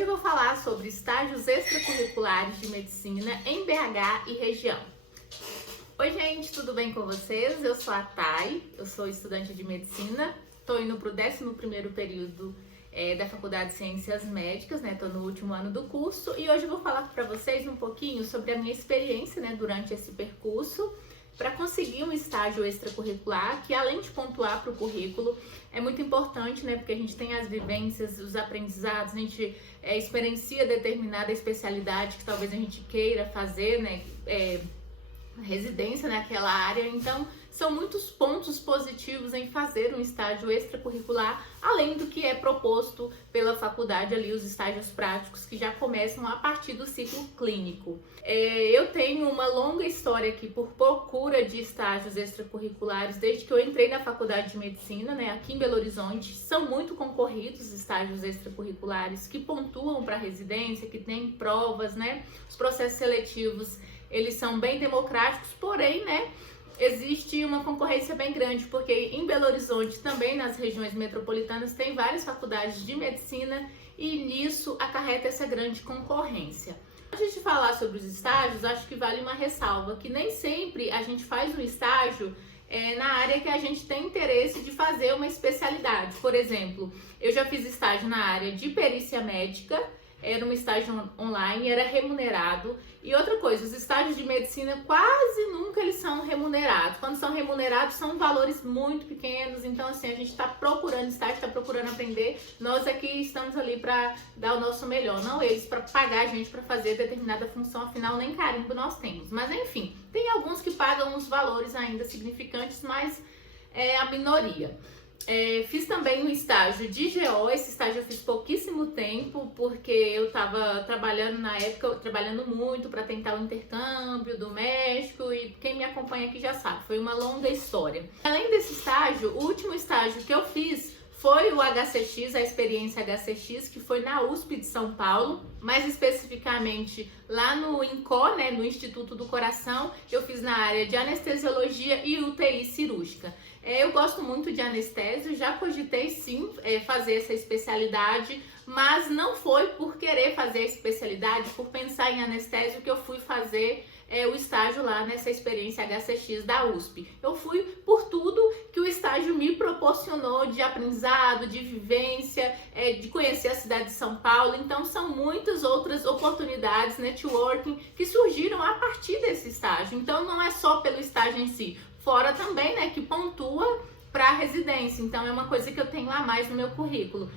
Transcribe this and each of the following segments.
Hoje eu vou falar sobre estágios extracurriculares de medicina em BH e região. Oi gente, tudo bem com vocês? Eu sou a Thay, eu sou estudante de medicina, estou indo para o 11º período da Faculdade de Ciências Médicas, né? Estou no último ano do curso e hoje eu vou falar para vocês um pouquinho sobre a minha experiência, né, durante esse percurso para conseguir um estágio extracurricular que, além de pontuar para o currículo, é muito importante, né? Porque a gente tem as vivências, os aprendizados, a gente experiencia determinada especialidade que talvez a gente queira fazer, né? Residência naquela área, então são muitos pontos positivos em fazer um estágio extracurricular, além do que é proposto pela faculdade ali, os estágios práticos que já começam a partir do ciclo clínico. Eu tenho uma longa história aqui por procura de estágios extracurriculares desde que eu entrei na faculdade de medicina, né, aqui em Belo Horizonte. São muito concorridos os estágios extracurriculares que pontuam para residência, que tem provas, né, os processos seletivos eles são bem democráticos, porém, né, existe uma concorrência bem grande, porque em Belo Horizonte, também nas regiões metropolitanas, tem várias faculdades de medicina e nisso acarreta essa grande concorrência. Antes de falar sobre os estágios, acho que vale uma ressalva, que nem sempre a gente faz um estágio na área que a gente tem interesse de fazer uma especialidade. Por exemplo, eu já fiz estágio na área de perícia médica, era um estágio online, era remunerado. E outra coisa, os estágios de medicina quase nunca eles são remunerados. Quando são remunerados, são valores muito pequenos. Então, assim, a gente está procurando estágio, está procurando aprender. Nós aqui estamos ali para dar o nosso melhor, não eles para pagar a gente para fazer determinada função, afinal, nem carimbo nós temos. Mas, enfim, tem alguns que pagam os valores ainda significantes, mas é a minoria. Fiz também um estágio de GO, esse estágio eu fiz pouquíssimo tempo, porque eu estava trabalhando na época, trabalhando muito para tentar o intercâmbio do México e quem me acompanha aqui já sabe, foi uma longa história. Além desse estágio, o último estágio que eu fiz foi o HCX, a experiência HCX, que foi na USP de São Paulo, mais especificamente lá no INCO, né, no Instituto do Coração. Eu fiz na área de anestesiologia e UTI cirúrgica. Eu gosto muito de anestésio, já cogitei sim fazer essa especialidade, mas não foi por querer fazer a especialidade, por pensar em anestésio que eu fui fazer o estágio lá nessa experiência HCX da USP. Eu fui por tudo que o estágio me proporcionou de aprendizado, de vivência, de conhecer a cidade de São Paulo. Então são muitas outras oportunidades, networking, que surgiram a partir desse estágio. Então não é só pelo estágio em si, fora também, né, que pontua para a residência. Então é uma coisa que eu tenho a mais no meu currículo.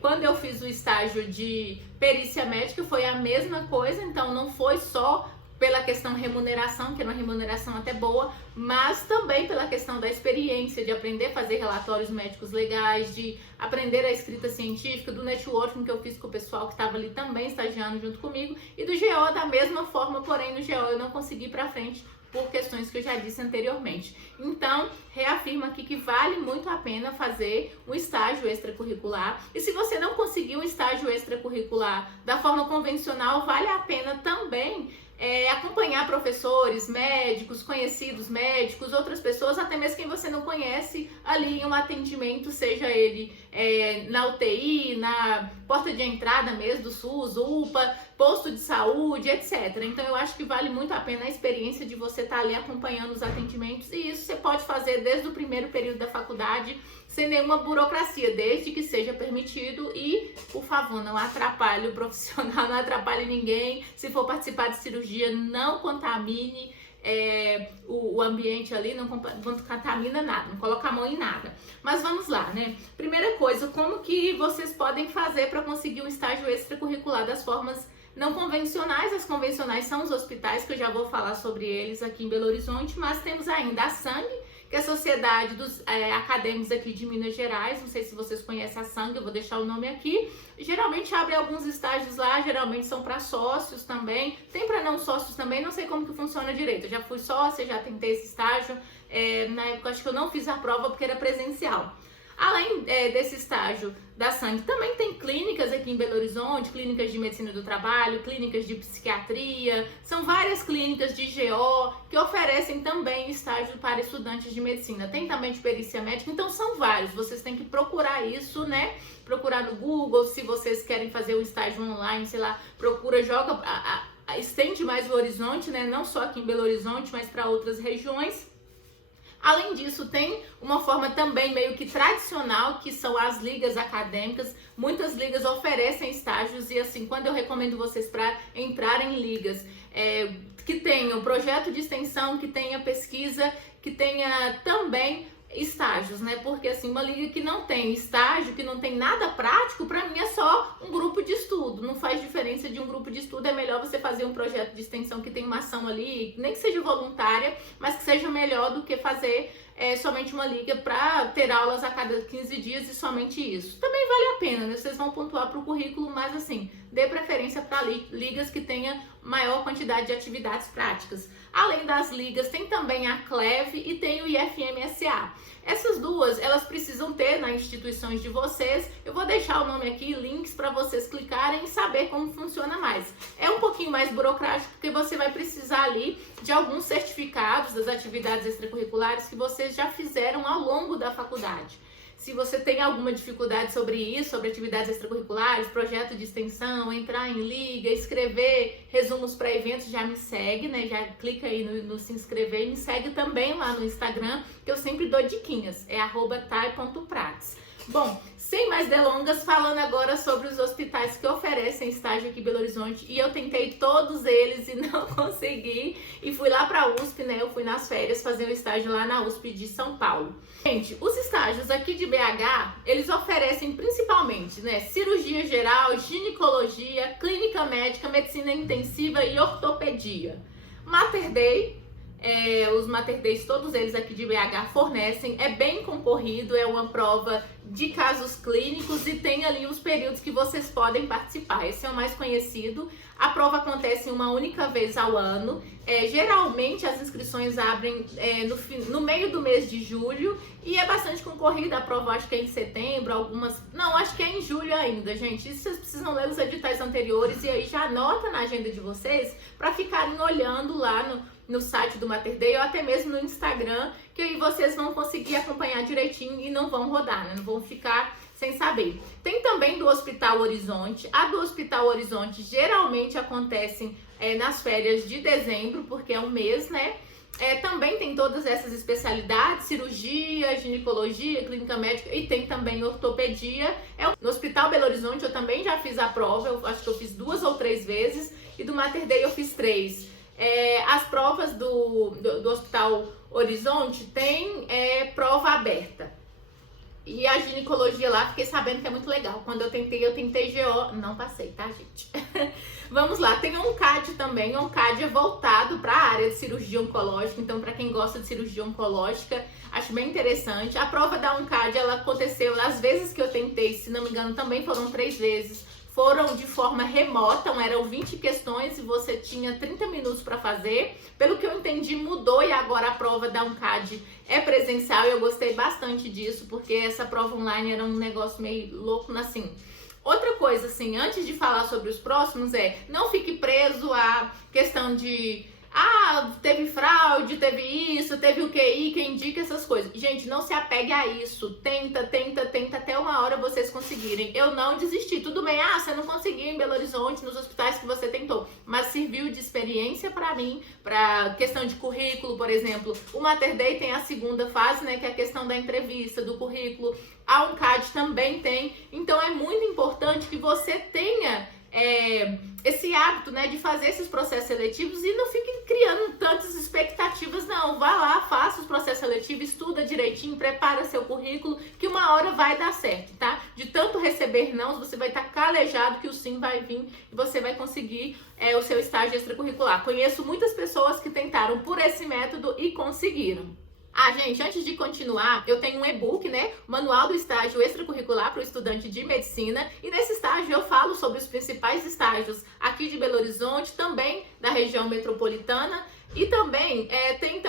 Quando eu fiz o estágio de perícia médica foi a mesma coisa, então não foi só pela questão remuneração, que era uma remuneração até boa, mas também pela questão da experiência, de aprender a fazer relatórios médicos legais, de aprender a escrita científica, do networking que eu fiz com o pessoal que estava ali também estagiando junto comigo, e do GO da mesma forma, porém no GO eu não consegui ir para frente por questões que eu já disse anteriormente. Então, reafirmo aqui que vale muito a pena fazer um estágio extracurricular. E se você não conseguir um estágio extracurricular da forma convencional, vale a pena também acompanhar professores, médicos, conhecidos médicos, outras pessoas, até mesmo quem você não conhece, ali em um atendimento, seja ele na UTI, na porta de entrada mesmo do SUS, UPA, posto de saúde, etc. Então eu acho que vale muito a pena a experiência de você estar ali acompanhando os atendimentos, e isso você pode fazer desde o primeiro período da faculdade, sem nenhuma burocracia, desde que seja permitido e, por favor, não atrapalhe o profissional, não atrapalhe ninguém. Se for participar de cirurgia, não contamine o ambiente ali, não contamina nada, não coloca a mão em nada. Mas vamos lá, né? Primeira coisa, como que vocês podem fazer para conseguir um estágio extracurricular das formas não convencionais? As convencionais são os hospitais, que eu já vou falar sobre eles aqui em Belo Horizonte, mas temos ainda a SANG, que é a Sociedade dos Acadêmicos aqui de Minas Gerais. Não sei se vocês conhecem a SANG, eu vou deixar o nome aqui. Geralmente abre alguns estágios lá, geralmente são para sócios também, tem para não sócios também, não sei como que funciona direito. Eu já fui sócia, já tentei esse estágio, na época acho que eu não fiz a prova porque era presencial. Além desse estágio da sangue, também tem clínicas aqui em Belo Horizonte, clínicas de medicina do trabalho, clínicas de psiquiatria, são várias clínicas de GO que oferecem também estágio para estudantes de medicina. Tem também de perícia médica, então são vários, vocês têm que procurar isso, né? Procurar no Google, se vocês querem fazer um estágio online, sei lá, procura, joga, estende mais o horizonte, né? Não só aqui em Belo Horizonte, mas para outras regiões. Além disso, tem uma forma também meio que tradicional, que são as ligas acadêmicas. Muitas ligas oferecem estágios e assim, quando eu recomendo vocês para entrarem em ligas, que tenham projeto de extensão, que tenha pesquisa, que tenha também estágios, né? Porque assim, uma liga que não tem estágio, que não tem nada prático, para mim é só um grupo de estudo. Não faz diferença de um grupo de estudo, é melhor você fazer um projeto de extensão que tem uma ação ali, nem que seja voluntária, mas que seja melhor do que fazer somente uma liga para ter aulas a cada 15 dias e somente isso. Também vale a pena, né? Vocês vão pontuar para o currículo, mas assim, dê preferência para ligas que tenha maior quantidade de atividades práticas. Além das ligas, tem também a CLEV e tem o IFMSA. Essas duas, elas precisam ter nas instituições de vocês. Eu vou deixar o nome aqui, links para vocês clicarem e saber como funciona mais. É um pouquinho mais burocrático, porque você vai precisar ali de alguns certificados das atividades extracurriculares que vocês já fizeram ao longo da faculdade. Se você tem alguma dificuldade sobre isso, sobre atividades extracurriculares, projeto de extensão, entrar em liga, escrever resumos para eventos, já me segue, né? Já clica aí no se inscrever e me segue também lá no Instagram, que eu sempre dou diquinhas, é @tai.prates. Bom, sem mais delongas, falando agora sobre os hospitais que oferecem estágio aqui em Belo Horizonte, e eu tentei todos eles e não consegui, e fui lá para a USP, né? Eu fui nas férias fazer um estágio lá na USP de São Paulo. Gente, os estágios aqui de BH, eles oferecem principalmente, né, cirurgia geral, ginecologia, clínica médica, medicina intensiva e ortopedia. Mater Dei, os Mater Days, todos eles aqui de BH fornecem, é bem concorrido, é uma prova de casos clínicos e tem ali os períodos que vocês podem participar. Esse é o mais conhecido. A prova acontece uma única vez ao ano. Geralmente as inscrições abrem no meio do mês de julho e é bastante concorrida. A prova acho que é em setembro, não, acho que é em julho ainda, gente. Isso vocês precisam ler os editais anteriores e aí já anota na agenda de vocês para ficarem olhando lá no site do Mater Dei ou até mesmo no Instagram, que aí vocês vão conseguir acompanhar direitinho e não vão rodar, né? Não vão ficar sem saber. Tem também do Hospital Horizonte. A do Hospital Horizonte geralmente acontecem nas férias de dezembro, porque é um mês, né? Também tem todas essas especialidades, cirurgia, ginecologia, clínica médica e tem também ortopedia. No Hospital Belo Horizonte eu também já fiz a prova, eu acho que eu fiz 2 ou 3 vezes e do Mater Dei eu fiz 3. As provas do Hospital Horizonte tem prova aberta. E a ginecologia lá, fiquei sabendo que é muito legal. Quando eu tentei GO, não passei, tá, gente? Vamos lá, tem um ONCAD também. O ONCAD é voltado para a área de cirurgia oncológica, então para quem gosta de cirurgia oncológica, acho bem interessante. A prova da ONCAD, ela aconteceu, as vezes que eu tentei, se não me engano, também foram 3 vezes. Foram de forma remota, eram 20 questões e você tinha 30 minutos para fazer. Pelo que eu entendi, mudou e agora a prova da UNCAD é presencial e eu gostei bastante disso, porque essa prova online era um negócio meio louco, assim. Outra coisa, assim, antes de falar sobre os próximos não fique preso à questão de teve fraude, teve isso, teve o QI, que indica essas coisas. Gente, não se apegue a isso. Tenta até uma hora vocês conseguirem. Eu não desisti. Tudo bem, você não conseguiu em Belo Horizonte, nos hospitais que você tentou, mas serviu de experiência pra mim, pra questão de currículo, por exemplo. O Mater Dei tem a segunda fase, né, que é a questão da entrevista, do currículo. A UNCAD também tem. Então é muito importante que você tenha esse hábito, né, de fazer esses processos seletivos e não fique criando tantas expectativas, não. Vá lá, faça os processos seletivos, estuda direitinho, prepara seu currículo, que uma hora vai dar certo, tá? De tanto receber não, você vai estar calejado que o sim vai vir e você vai conseguir o seu estágio extracurricular. Conheço muitas pessoas que tentaram por esse método e conseguiram. Gente, antes de continuar, eu tenho um e-book, né? Manual do estágio extracurricular para o estudante de medicina. E nesse estágio eu falo sobre os principais estágios aqui de Belo Horizonte, também da região metropolitana. E também tem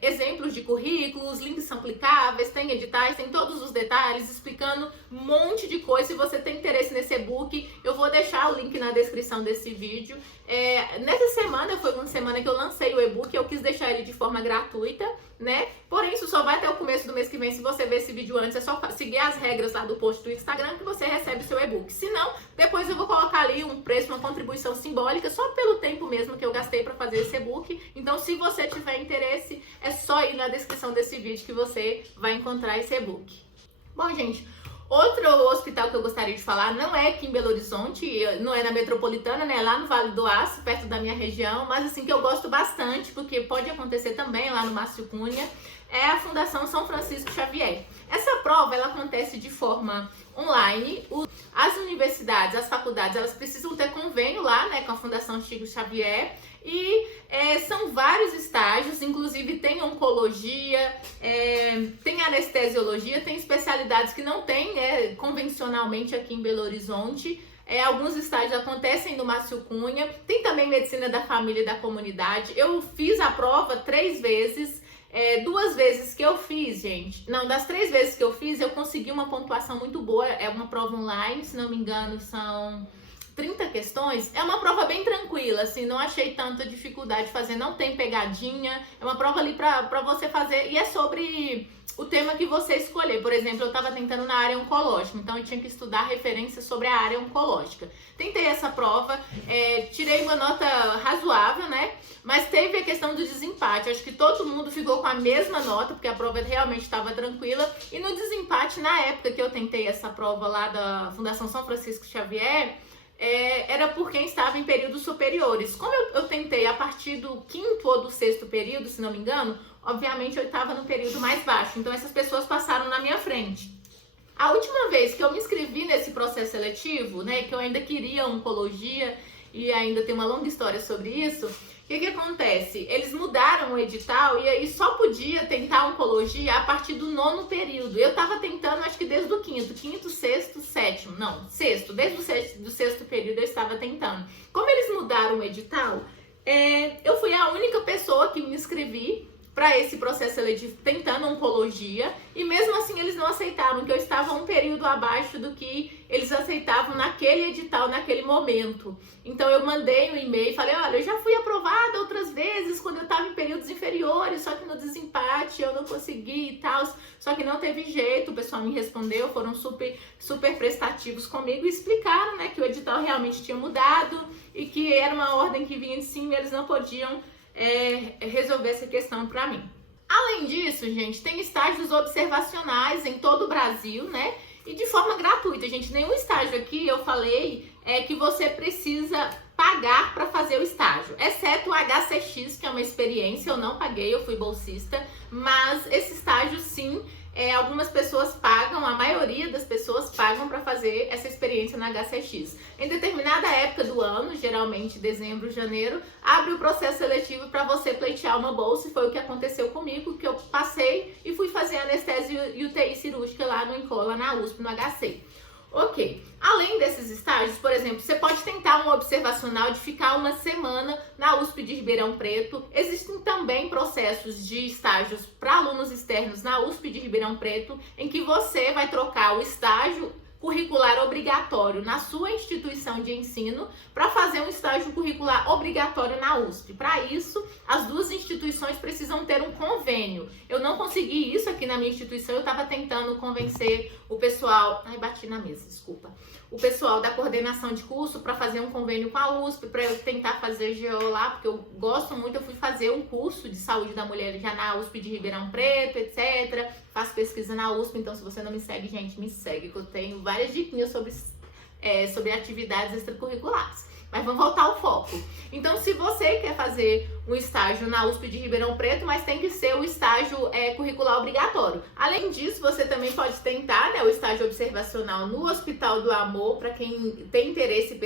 exemplos de currículos, links são clicáveis, tem editais, tem todos os detalhes explicando um monte de coisa. Se você tem interesse nesse e-book, eu vou deixar o link na descrição desse vídeo. Nessa semana, foi uma semana que eu lancei o e-book, eu quis deixar ele de forma gratuita, né? Porém, isso só vai até o começo do mês que vem. Se você ver esse vídeo antes, é só seguir as regras lá do post do Instagram que você recebe o seu e-book. Se não, depois eu vou colocar ali um preço, uma contribuição simbólica, só pelo tempo mesmo que eu gastei para fazer esse e-book. Então, se você tiver interesse, é só ir na descrição desse vídeo que você vai encontrar esse e-book. Bom, gente, outro hospital que eu gostaria de falar não é aqui em Belo Horizonte, não é na metropolitana, né? É lá no Vale do Aço, perto da minha região, mas assim que eu gosto bastante, porque pode acontecer também lá no Márcio Cunha, é a Fundação São Francisco Xavier. Essa prova, ela acontece de forma online. As universidades, as faculdades, elas precisam ter convênio lá, né, com a Fundação Chico Xavier. E são vários estágios, inclusive tem oncologia, tem anestesiologia, tem especialidades que não tem, né, convencionalmente aqui em Belo Horizonte. Alguns estágios acontecem no Márcio Cunha, tem também medicina da família e da comunidade. Eu fiz a prova 3 vezes. 2 vezes que eu fiz, gente, não, das 3 vezes que eu fiz, eu consegui uma pontuação muito boa. É uma prova online, se não me engano, são 30 questões. É uma prova bem tranquila, assim, não achei tanta dificuldade de fazer, não tem pegadinha, é uma prova ali pra você fazer, e é sobre o tema que você escolher. Por exemplo, eu tava tentando na área oncológica, então eu tinha que estudar referências sobre a área oncológica. Tentei essa prova, tirei uma nota razoável, né? Mas teve a questão do desempate. Acho que todo mundo ficou com a mesma nota, porque a prova realmente estava tranquila. E no desempate, na época que eu tentei essa prova lá da Fundação São Francisco Xavier, era por quem estava em períodos superiores. Como eu tentei a partir do 5º ou do 6º período, se não me engano, obviamente eu estava no período mais baixo. Então essas pessoas passaram na minha frente. A última vez que eu me inscrevi nesse processo seletivo, né, que eu ainda queria oncologia e ainda tem uma longa história sobre isso, o que acontece? Eles mudaram o edital e aí só podia tentar oncologia a partir do 9º período. Eu tava tentando, acho que desde o 5º, 6º, 7º, não, 6º, desde o 6º período eu estava tentando. Como eles mudaram o edital, eu fui a única pessoa que me inscrevi para esse processo seletivo tentando oncologia, e mesmo assim eles não aceitaram, que eu estava um período abaixo do que eles aceitavam naquele edital, naquele momento. Então eu mandei um e-mail e falei, olha, eu já fui aprovada outras vezes quando eu estava em períodos inferiores, só que no desempate eu não consegui e tal, só que não teve jeito. O pessoal me respondeu, foram super prestativos comigo e explicaram, né, que o edital realmente tinha mudado e que era uma ordem que vinha de cima e eles não podiam resolver essa questão para mim. Além disso, gente, tem estágios observacionais em todo o Brasil, né? E de forma gratuita, gente. Nenhum estágio aqui, eu falei, que você precisa pagar para fazer o estágio, exceto o HCX, que é uma experiência. Eu não paguei, eu fui bolsista, mas esse estágio sim, algumas pessoas pagam, a maioria das pessoas pagam para fazer essa experiência na HCX. Em determinada época do ano, geralmente dezembro, janeiro, abre o processo seletivo para você pleitear uma bolsa, e foi o que aconteceu comigo, que eu passei e fui fazer anestesia e UTI cirúrgica lá no Incola, na USP, no HC. Ok, além desses estágios, por exemplo, você pode tentar um observacional de ficar uma semana na USP de Ribeirão Preto. Existem também processos de estágios para alunos externos na USP de Ribeirão Preto, em que você vai trocar o estágio curricular obrigatório na sua instituição de ensino para fazer um estágio curricular obrigatório na USP. Para isso, as duas instituições precisam ter um convênio. Eu não consegui isso aqui na minha instituição, eu estava tentando convencer o pessoal... Ai, bati na mesa, desculpa. O pessoal da coordenação de curso para fazer um convênio com a USP, para eu tentar fazer GO lá, porque eu gosto muito. Eu fui fazer um curso de saúde da mulher já na USP de Ribeirão Preto, etc. Faço pesquisa na USP, então se você não me segue, gente, me segue, que eu tenho várias diquinhas sobre atividades extracurriculares. Mas vamos voltar ao foco. Então, se você quer fazer um estágio na USP de Ribeirão Preto, mas tem que ser o estágio curricular obrigatório. Além disso, você também pode tentar, né, o estágio observacional no Hospital do Amor, para quem tem interesse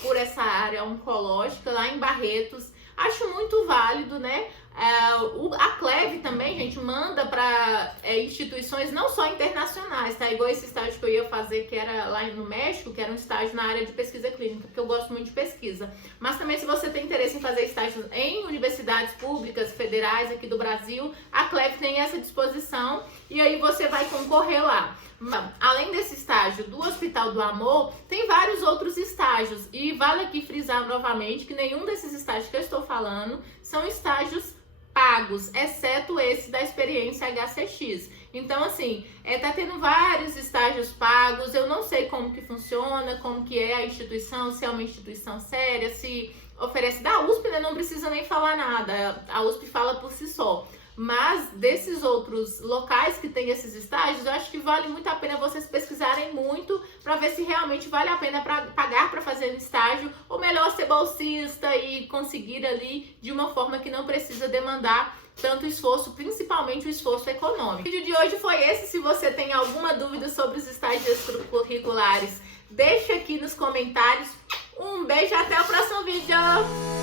por essa área oncológica, lá em Barretos. Acho muito válido, né? A CLEV também, gente, manda para instituições não só internacionais, tá? Igual esse estágio que eu ia fazer, que era lá no México, que era um estágio na área de pesquisa clínica, porque eu gosto muito de pesquisa. Mas também, se você tem interesse em fazer estágios em universidades públicas, federais aqui do Brasil, a CLEV tem essa disposição e aí você vai concorrer lá. Além desse estágio do Hospital do Amor, tem vários outros estágios e vale aqui frisar novamente que nenhum desses estágios que eu estou falando são estágios pagos, exceto esse da experiência HCX. Então, assim, tá tendo vários estágios pagos, eu não sei como que funciona, como que é a instituição, se é uma instituição séria, se oferece. Da USP, né, não precisa nem falar nada, a USP fala por si só. Mas desses outros locais que tem esses estágios, eu acho que vale muito a pena vocês pesquisarem muito para ver se realmente vale a pena pagar para fazer um estágio, ou melhor ser bolsista e conseguir ali de uma forma que não precisa demandar tanto esforço, principalmente o esforço econômico. O vídeo de hoje foi esse. Se você tem alguma dúvida sobre os estágios extracurriculares, deixa aqui nos comentários. Um beijo e até o próximo vídeo!